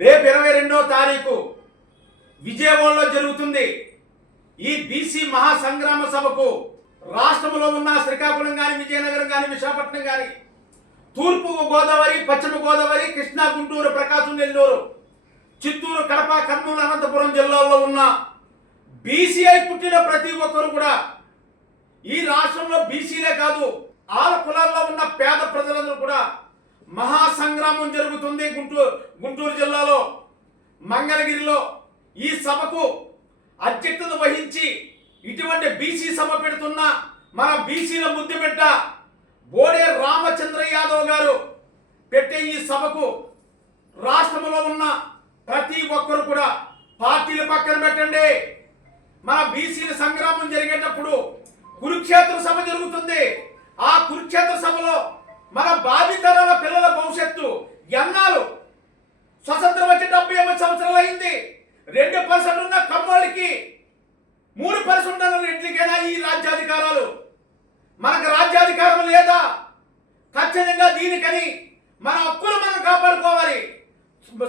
రేపు ఇరవై రెండవ తారీఖు విజయవాడలో జరుగుతుంది. ఈ బీసీ మహాసంగ్రామ సభకు రాష్ట్రంలో ఉన్న శ్రీకాకుళం కానీ విజయనగరం కానీ విశాఖపట్నం కానీ తూర్పు గోదావరి పశ్చిమ గోదావరి కృష్ణా గుంటూరు ప్రకాశం నెల్లూరు చిత్తూరు కడప కర్నూలు అనంతపురం జిల్లాల్లో ఉన్న బీసీఐ పుట్టిన ప్రతి ఒక్కరు కూడా ఈ రాష్ట్రంలో బీసీలే కాదు ఆల కులాల్లో ఉన్న పేద ప్రజలందరూ కూడా మహాసంగ్రామం జరుగుతుంది గుంటూరు గుంటూరు జిల్లాలో మంగళగిరిలో. ఈ సభకు అధ్యక్షత వహించి ఇటువంటి బీసీ సభ పెడుతున్న మన బీసీల ముద్దు బిడ్డ బోడే రామచంద్ర యాదవ్ గారు పెట్టే ఈ సభకు రాష్ట్రంలో ఉన్న ప్రతి ఒక్కరు కూడా పార్టీలు పక్కన పెట్టండి. మన బీసీల సంగ్రామం జరిగేటప్పుడు కురుక్షేత్ర సభ జరుగుతుంది. ఆ కురుక్షేత్ర సభలో మన బాధితరాల పిల్లల భవిష్యత్తు ఎన్నాళ్ళు? స్వతంత్రం వచ్చి డెబ్బై ఎనిమిది సంవత్సరాలు అయింది. రెండు పర్సెంట్ ఉన్న కమ్మోళ్ళకి మూడు పర్సెంట్ ఉన్న రెడ్లకైనా ఈ రాజ్యాధికారాలు. మనకు రాజ్యాధికారం లేదా? ఖచ్చితంగా దీనికని మన హక్కులు మనం కాపాడుకోవాలి.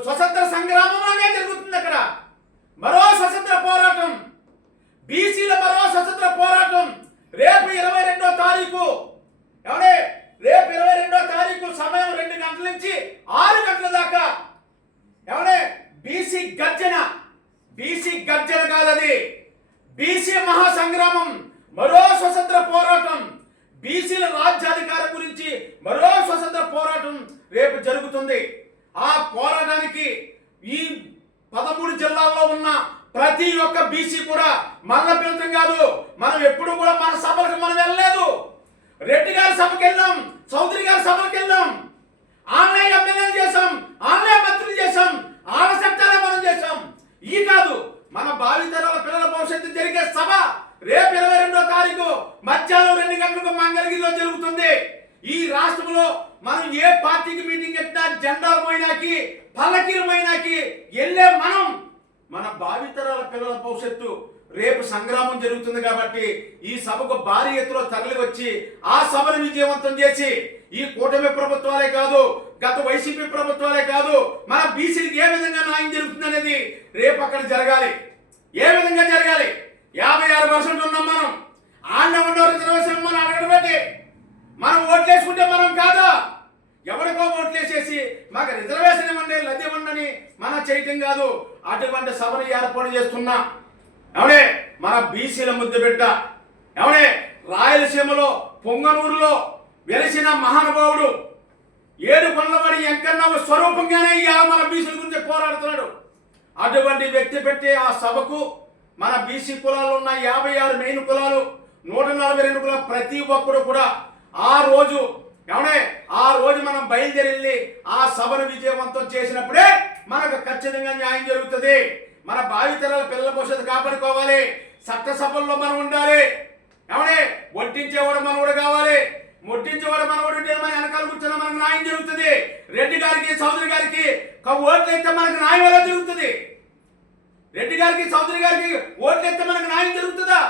స్వతంత్ర సంగ్రామంలోనే జరుగుతుంది అక్కడ. మరో స్వతంత్ర పోరాటం. బీసీల మరో స్వతంత్ర పోరాటం రేపు ఇరవై రెండో తారీఖు ఎవడే రేపు ఇరవై రెండో తారీఖు సమయం రెండు గంటల నుంచి ఆరు గంటల దాకా ఎవడే బీసీ గర్జన బీసీ గర్జన బీసీ మహాసంగ్రామం మరో స్వతంత్ర పోరాటం. బీసీల రాజ్యాధికారం గురించి మరో స్వతంత్ర పోరాటం రేపు జరుగుతుంది. ఆ పోరాటానికి ఈ పదమూడు జిల్లాల్లో ఉన్న ప్రతి ఒక్క బీసీ కూడా మరణ పిలుతం కాదు. మనం ఎప్పుడు కూడా మన సభలకు మనం వెళ్ళలేదు. రెడ్డి గారి సభకి వెళ్ళాం చౌదరి గారి సభకి వెళ్ళాం. ఆన్లైన్ ఎమ్మెల్యేలు చేశాం ఆన్లైన్ మంత్రులు చేశాం. ఆన్లైన్ చట్టాలే మనం చేశాం ఈ కాదు మన భావితరాల పిల్లల భవిష్యత్తు జరిగే సభ రేపు ఇరవై రెండో తారీఖు మధ్యాహ్నం రెండు గంటలకు మంగళగిరిలో జరుగుతుంది ఈ రాష్ట్రంలో మనం ఏ పార్టీకి మీటింగ్ పెట్టినా జెండాలు పోయినాకి పల్లకీలు వెళ్ళే మనం మన భావితరాల పిల్లల భవిష్యత్తు. రేపు సంగ్రామం జరుగుతుంది కాబట్టి ఈ సభకు భారీ ఎత్తులో తరలి వచ్చి ఆ సభను విజయవంతం చేసి ఈ కూటమి ప్రభుత్వాలే కాదు గత వైసీపీ ప్రభుత్వాలే కాదు మన బీసీకి ఏ విధంగా న్యాయం జరుగుతుంది అనేది రేపు అక్కడ జరగాలి. ఏ విధంగా జరగాలి? యాభై ఆరు పర్సెంట్ ఉన్నాం మనం. ఆండ ఉన్న రిజర్వేషన్ మనం అడగడం మనం ఓట్లేసుకుంటే మనం కాదా? ఎవరికో ఓట్లేసేసి మాకు రిజర్వేషన్ ఇవ్వండి లద్ది ఇవ్వండి మన చేయటం కాదు. అటువంటి సభను ఏర్పాటు చేస్తున్నా. ఎవడే మన బీసీల ముద్దు బిడ్డ. ఎవడే రాయలసీమలో పొంగనూరులో వెలిసిన మహానుభావుడు ఏడు పనులవాడి ఎంకన్న స్వరూపంగానే ఇవాళ మన బీసీల గురించి పోరాడుతున్నాడు. అటువంటి వ్యక్తి పెట్టి ఆ సభకు మన బీసీ కులాలు ఉన్న యాభై ఆరు మెయిన్ కులాలు నూట నలభై రెండు కులాలు ప్రతి ఒక్కడు కూడా ఆ రోజు ఏమనే ఆ రోజు మనం బయలుదేరి వెళ్ళి ఆ సభను విజయవంతం చేసినప్పుడే మనకు ఖచ్చితంగా న్యాయం జరుగుతుంది. మన భావితరాల పిల్లల భవిష్యత్తు కాపాడుకోవాలి. సభల్లో మనం ఉండాలి. ఏమనే వడ్డించేవాడు మనవుడు కావాలి. ముట్టించేవాడు మనవుడు ఉంటే మన వెనకాల కూర్చున్న మనకు న్యాయం జరుగుతుంది. రెడ్డి గారికి చౌదరి గారికి ఓట్లు అయితే మనకు న్యాయం ఎలా జరుగుతుంది? రెడ్డి గారికి చౌదరి గారికి ఓట్లు అయితే మనకు న్యాయం జరుగుతుందా?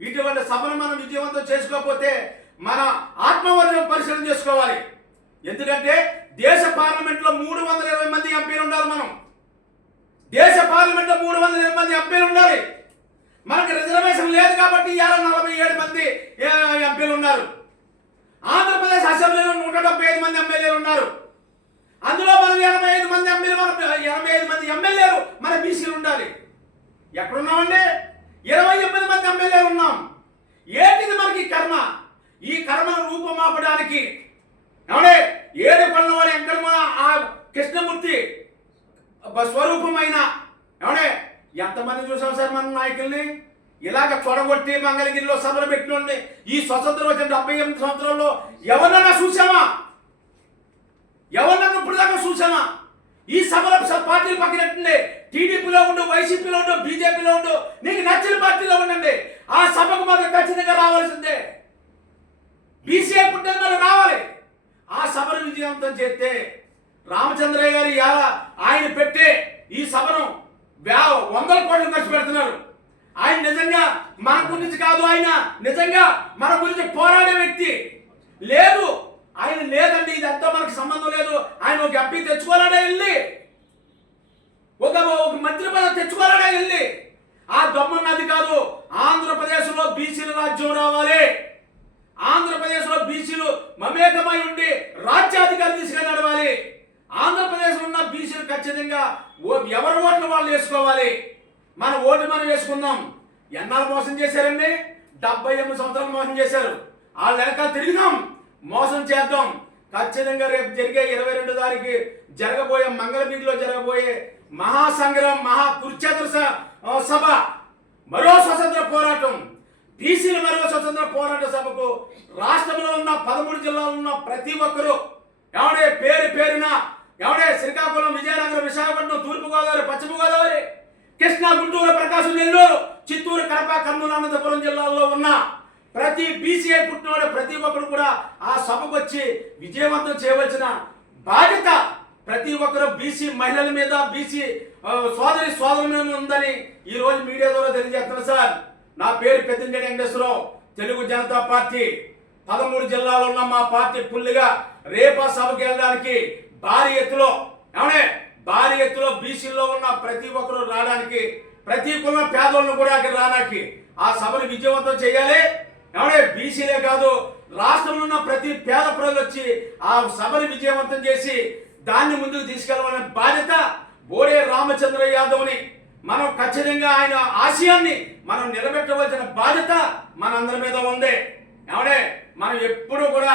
ఇటువంటి సభను మనం విజయవంతం చేసుకోకపోతే మన ఆత్మవర్యం పరిశీలన చేసుకోవాలి. ఎందుకంటే దేశ పార్లమెంట్లో మూడు వందల ఇరవై మంది ఎంపీలు ఉండాలి మనం. దేశ పార్లమెంట్లో మూడు వందల ఇరవై మంది ఎంపీలు ఉండాలి. మనకి రిజర్వేషన్ లేదు కాబట్టి ఇవాళ నలభై ఏడు మంది ఏ, ఎంపీలు ఉన్నారు. ఆంధ్రప్రదేశ్ అసెంబ్లీలో నూట డెబ్బై ఐదు మంది ఎమ్మెల్యేలు ఉన్నారు. అందులో మనం ఎనభై ఐదు మంది ఎమ్మెల్యే మన ఎనభై ఐదు మంది ఎమ్మెల్యేలు మన బీసీలు ఉండాలి. ఎక్కడున్నామండి? ఇరవై ఎనిమిది మంది ఎమ్మెల్యేలు ఉన్నాం. ఏంటిది మనకి కర్మ? ఈ కర్మను రూపమాపడానికి. ఏమంటే ఏడు పనులవాడు ఎంకర్మ ఆ కృష్ణమూర్తి స్వరూపమైన ఏమంటే ఎంతమంది చూసాం సార్ మన నాయకుల్ని? ఇలాగ కొడగొట్టి మంగళగిరిలో సభలు పెట్టినండి ఈ స్వతంత్రం వచ్చిన డెబ్బై ఎనిమిది సంవత్సరాల్లో ఎవరన్నా చూసామా? ఎవరినన్నా ఇప్పుడు దాకా చూసామా? ఈ సభల పార్టీలు పక్కనట్టుండే. టీడీపీలో ఉండు వైసీపీలో ఉండు బీజేపీలో ఉండు నీకు నచ్చిన పార్టీలో ఉండండి. ఆ సభకు మాకు ఖచ్చితంగా రావాల్సిందే. బీసీఐ పుట్టెంగలు రావాలి. ఆ సభను విజయవంతం చేస్తే రామచంద్రయ్య గారు ఇలా ఆయన పెట్టే ఈ సభను వందల కోట్లు ఖర్చు పెడుతున్నారు. ఆయన నిజంగా మన గురించి కాదు ఆయన నిజంగా మన గురించి పోరాడే వ్యక్తి. లేదు ఆయన లేదండి ఇదంతా మనకు సంబంధం లేదు. ఆయన ఒక ఎంపీ తెచ్చుకోవాలనే వెళ్ళి ఒక ఒక మంత్రి పదవి తెచ్చుకోవాలనే వెళ్ళి ఆ దొమ్మ నది కాదు ఆంధ్రప్రదేశ్లో బీసీల రాజ్యం రావాలి. అయి ఉండి రాజ్యాధికారి దిశగా నడవాలి. ఆంధ్రప్రదేశ్ ఉన్న బీసీలు ఖచ్చితంగా ఎవరి ఓట్లు వాళ్ళు వేసుకోవాలి? మన ఓటు మనం వేసుకుందాం. ఎన్నాళ్ళు మోసం చేశారండి? డెబ్బై ఎనిమిది సంవత్సరాలు మోసం చేశారు. ఆ లెక్క తిరుగుదాం. మోసం చేద్దాం. ఖచ్చితంగా రేపు జరిగే ఇరవై రెండు తారీఖు జరగబోయే మంగళగిరిలో జరగబోయే మహాసంగ్రహం మహా కురుక్షేత్ర సభ బీసీల మరో స్వతంత్ర పోరాట సభకు రాష్ట్రంలో ఉన్న పదమూడు జిల్లాలో ఉన్న ప్రతి ఒక్కరూ ఎవడే పేరు పేరున ఎవడే శ్రీకాకుళం విజయనగరం విశాఖపట్నం తూర్పుగోదావరి పశ్చిమ గోదావరి కృష్ణా గుంటూరు ప్రకాశం నెల్లూరు చిత్తూరు కడప కర్నూలు అనంతపురం జిల్లాల్లో ఉన్న ప్రతి బీసీఐ పుట్టినవాడు ప్రతి ఒక్కరు కూడా ఆ సభకు వచ్చి విజయవంతం చేయవలసిన బాధ్యత ప్రతి ఒక్కరు బీసీ మహిళల మీద బీసీ సోదరి సోదరుల మీద ఉందని ఈ రోజు మీడియా ద్వారా తెలియజేస్తున్నారు సార్. నా పేరు పెద్దంజడి వెంకటేశ్వరరావు. తెలుగు జనతా పార్టీ పదమూడు జిల్లాలో ఉన్న మా పార్టీ ఫుల్గా రేపా సభకి వెళ్ళడానికి భారీ ఎత్తులో ఏమనే భారీ ఎత్తులో బీసీల్లో ఉన్న ప్రతి ఒక్కరు రావడానికి ప్రతి కుల పేదలను కూడా అక్కడ రావడానికి ఆ సభను విజయవంతం చేయాలి. ఏమనే బీసీలే కాదు రాష్ట్రంలో ఉన్న ప్రతి పేద ప్రజలు వచ్చి ఆ సభను విజయవంతం చేసి దాన్ని ముందుకు తీసుకెళ్ళాలనే బాధ్యత బోడే రామచంద్ర యాదవ్ని. మనం ఖచ్చితంగా ఆయన ఆశయాన్ని మనం నిలబెట్టవలసిన బాధ్యత మనందరి మీద ఉంది. ఏమంటే మనం ఎప్పుడు కూడా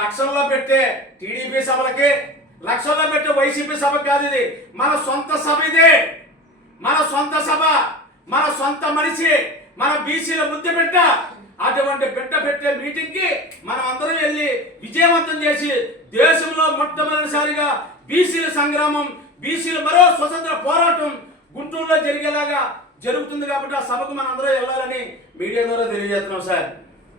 లక్షల్లో పెట్టే టీడీపీ సభలకి లక్షల్లో పెట్టే వైసీపీ సభ కాదు ఇది. మన సొంత సభ ఇది. మన సొంత సభ మన సొంత మనిషి మన బీసీల ముద్దు బిడ్డ అటువంటి బిడ్డ పెట్టే మీటింగ్కి మనం అందరం వెళ్ళి విజయవంతం చేసి దేశంలో మొట్టమొదటిసారిగా బీసీల సంగ్రామం బీసీల మరో స్వతంత్ర పోరాటం గుంటూరులో జరిగేలాగా జరుగుతుంది కాబట్టి ఆ సభకు మనం వెళ్ళాలని మీడియా ద్వారా తెలియజేస్తున్నాం సార్.